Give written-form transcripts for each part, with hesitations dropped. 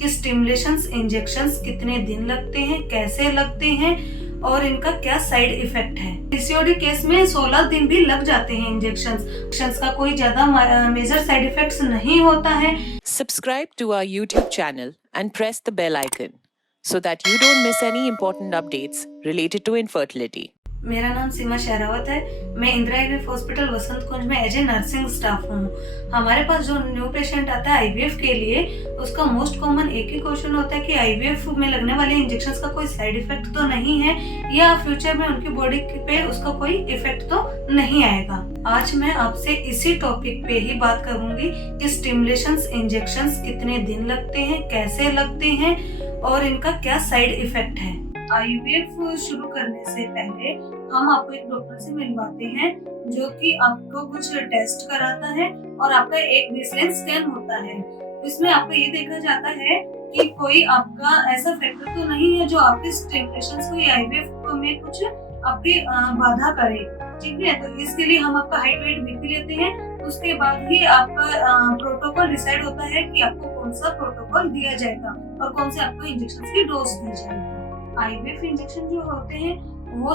कि stimulations injections कितने दिन लगते हैं, कैसे लगते हैं और इनका क्या साइड इफेक्ट है। पीसीओडी केस में 16 दिन भी लग जाते हैं इंजेक्शंस का कोई ज्यादा मेजर साइड इफेक्ट्स नहीं होता है। Subscribe to our YouTube channel and press the bell icon so that you don't miss any important updates related to infertility. मेरा नाम सीमा शेरावत है। मैं इंदिरा आईवीएफ हॉस्पिटल वसंत कुंज में एज ए नर्सिंग स्टाफ हूँ। हमारे पास जो न्यू पेशेंट आता है आईवीएफ के लिए, उसका मोस्ट कॉमन एक ही क्वेश्चन होता है कि आईवीएफ में लगने वाले इंजेक्शंस का कोई साइड इफेक्ट तो नहीं है या फ्यूचर में उनकी बॉडी पे उसका कोई इफेक्ट तो नहीं आएगा। आज मैं आपसे इसी टॉपिक पे ही बात करूंगी कि स्टिमुलेशंस इंजेक्शंस कितने दिन लगते हैं, कैसे लगते हैं और इनका क्या साइड इफेक्ट है। आईवीएफ शुरू करने से पहले हम आपको एक डॉक्टर से मिलवाते हैं जो कि आपको कुछ टेस्ट कराता है और आपका एक बेसलाइन स्कैन होता है। इसमें आपको ये देखा जाता है कि कोई आपका ऐसा फैक्टर तो नहीं है जो आपके स्टिमुलेशंस को या आईवीएफ में कुछ आपकी बाधा करे। ठीक है, तो इसके लिए हम आपका हाइट, वेट, बीपी लेते हैं। उसके बाद ही आपका प्रोटोकॉल डिसाइड होता है कि आपको कौन सा प्रोटोकॉल दिया जाएगा और कौन से आपको इंजेक्शन की डोज दी जाएगी। आईवीएफ इंजेक्शन जो होते हैं वो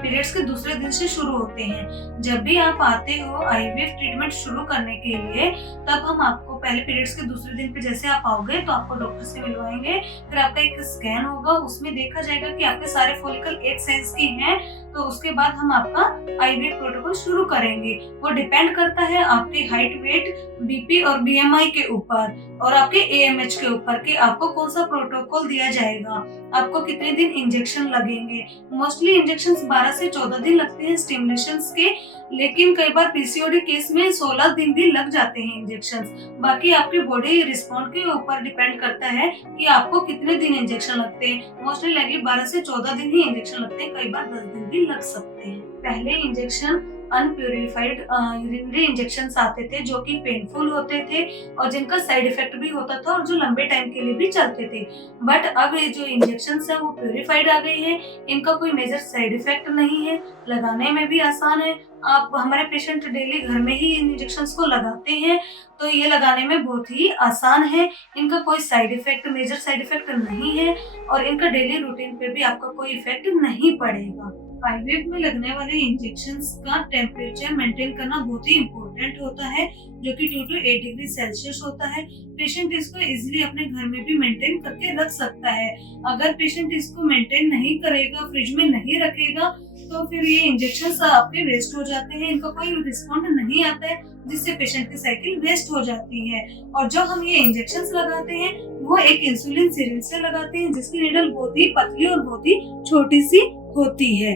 पीरियड्स के दूसरे दिन से शुरू होते हैं। जब भी आप आते हो आईवीएफ ट्रीटमेंट शुरू करने के लिए, तब हम आपको पहले पीरियड्स के दूसरे दिन पे जैसे आप आओगे तो आपको डॉक्टर से मिलवाएंगे। फिर आपका एक स्कैन होगा, उसमें देखा जाएगा कि आपके सारे फॉलिकल एक साइज के हैं। तो उसके बाद हम आपका आईवीएफ प्रोटोकॉल शुरू करेंगे। वो डिपेंड करता है आपके हाइट, वेट, बीपी और बीएमआई के ऊपर और आपके एएमएच के ऊपर कि आपको कौन सा प्रोटोकॉल दिया जाएगा, आपको कितने दिन इंजेक्शन लगेंगे। मोस्टली इंजेक्शंस 12 से 14 दिन लगते हैं स्टिमुलेशंस के, लेकिन कई बार पीसीओडी केस में 16 दिन भी लग जाते हैं इंजेक्शंस। बाकी आपके बॉडी रिस्पॉन्ड के ऊपर डिपेंड करता है कि आपको कितने दिन इंजेक्शन लगते हैं। मोस्टली लाइकली 12 से 14 दिन ही इंजेक्शन लगते हैं, कई बार 10 दिन भी लग सकते हैं। पहले इंजेक्शन अनप्यूरिफाइड यूरिनरी इंजेक्शन आते थे जो कि पेनफुल होते थे और जिनका साइड इफेक्ट भी होता था और जो लंबे टाइम के लिए भी चलते थे। बट अब ये जो इंजेक्शन है वो प्यूरिफाइड आ गए हैं, इनका कोई मेजर साइड इफेक्ट नहीं है, लगाने में भी आसान है। आप हमारे पेशेंट डेली घर में ही इन इंजेक्शंस को लगाते हैं, तो ये लगाने में बहुत ही आसान है। इनका कोई side effect, major side effect नहीं है और इनका डेली रूटीन पे भी आपका कोई इफेक्ट नहीं पड़ेगा। आईवीएफ में लगने वाले इंजेक्शंस का टेम्परेचर मेंटेन करना बहुत ही इम्पोर्टेंट होता है, जो कि 2 to 8 डिग्री सेल्सियस होता है। पेशेंट इसको इजीली अपने घर में भी मेंटेन करके रख सकता है। अगर पेशेंट इसको मेंटेन नहीं करेगा, फ्रिज में नहीं रखेगा, तो फिर ये इंजेक्शंस आपके वेस्ट हो जाते हैं, इनका कोई रिस्पॉन्ड नहीं आता है, जिससे पेशेंट की साइकिल वेस्ट हो जाती है। और जब हम ये इंजेक्शंस लगाते हैं वो एक इंसुलिन सिरिंज से लगाते हैं, जिसकी नीडल बहुत ही पतली और बहुत ही छोटी सी होती है।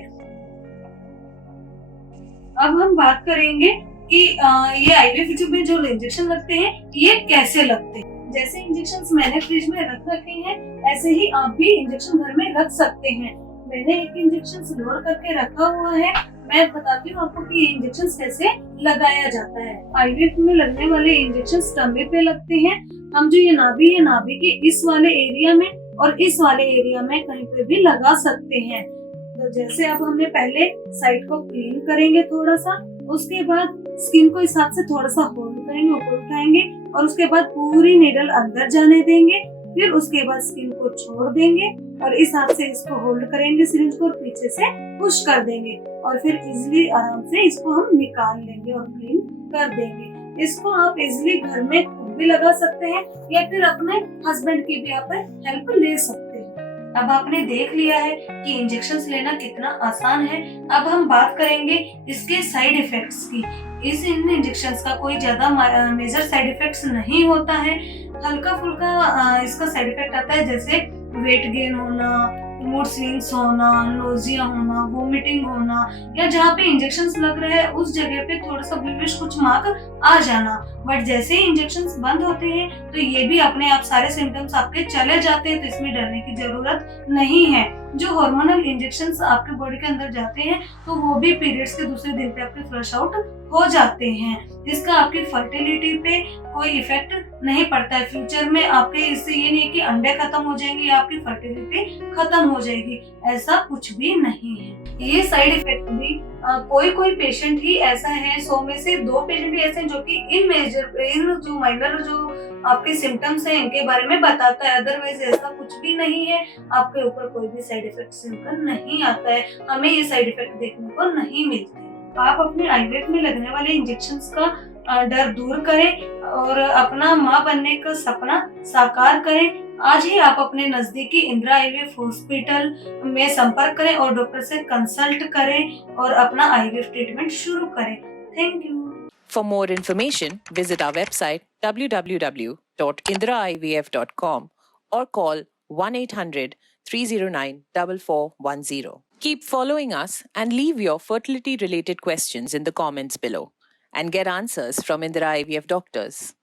अब हम बात करेंगे कि ये आईवीएफ में जो इंजेक्शन लगते हैं ये कैसे लगते हैं। जैसे इंजेक्शंस मैंने फ्रिज में रख रखे हैं, ऐसे ही आप भी इंजेक्शन घर में रख सकते हैं। मैंने एक इंजेक्शन लोड करके रखा हुआ है, मैं बताती हूँ आपको कि ये इंजेक्शन कैसे लगाया जाता है। आईवीएफ में लगने वाले इंजेक्शन टंबे पे लगते हैं। हम जो ये नाभि है, नाभि के इस वाले एरिया में और इस वाले एरिया में कहीं पे भी लगा सकते हैं। तो जैसे अब हमने पहले साइड को क्लीन करेंगे थोड़ा सा, उसके बाद स्किन को इस हाथ से थोड़ा सा होल्ड करेंगे, ऊपर उठाएंगे और उसके बाद पूरी नीडल अंदर जाने देंगे। फिर उसके बाद स्किन को छोड़ देंगे और इस हाथ से इसको होल्ड करेंगे सिरिंज को और पीछे से पुश कर देंगे और फिर इजीली आराम से इसको हम निकाल लेंगे और क्लीन कर देंगे। इसको आप इजीली घर में खुद भी लगा सकते हैं या फिर अपने हस्बैंड की भी आप हेल्प ले सकते हैं। अब आपने देख लिया है कि इंजेक्शंस लेना कितना आसान है। अब हम बात करेंगे इसके साइड इफेक्ट्स की। इन इंजेक्शंस का कोई ज्यादा मेजर साइड इफेक्ट्स नहीं होता है। हल्का फुल्का इसका साइड इफेक्ट आता है, जैसे वेट गेन होना, मूड स्विंग्स होना, नोजिया होना, वोमिटिंग होना, या जहाँ पे इंजेक्शंस लग रहे हैं उस जगह पे थोड़ा सा ब्लूइश कुछ मार्क आ जाना। बट जैसे ही इंजेक्शंस बंद होते हैं तो ये भी अपने आप सारे सिम्टम्स आपके चले जाते हैं, तो इसमें डरने की जरूरत नहीं है। जो हार्मोनल इंजेक्शंस आपके बॉडी के अंदर जाते हैं तो वो भी पीरियड्स के दूसरे दिन पे आपके फ्लश आउट हो जाते हैं। इसका आपकी फर्टिलिटी पे कोई इफेक्ट नहीं पड़ता है। फ्यूचर में आपके इससे ये नहीं कि अंडे खत्म हो जाएंगे या आपकी फर्टिलिटी खत्म हो जाएगी, ऐसा कुछ भी नहीं है। ये साइड इफेक्ट भी कोई पेशेंट ही ऐसा है, 100 में से 2 पेशेंट ही ऐसे हैं जो कि इन जो माइनर जो आपके सिम्टम्स हैं इनके बारे में बताता है। अदरवाइज ऐसा कुछ भी नहीं है, आपके ऊपर कोई भी साइड इफेक्ट सिम्टम नहीं आता है, हमें ये साइड इफेक्ट देखने को नहीं मिलते। आप अपने आईवीएफ में लगने वाले इंजेक्शंस का डर दूर करें और अपना माँ बनने का सपना साकार करें। आज ही आप अपने नजदीकी इंदिरा आईवीएफ हॉस्पिटल में संपर्क करें और डॉक्टर से कंसल्ट करें और अपना आईवीएफ ट्रीटमेंट शुरू करें। Thank you. For more information, visit our website www.indraivf.com or call 1-800-309-4410. Keep following us and leave your fertility-related questions in the comments below and get answers from Indira IVF doctors.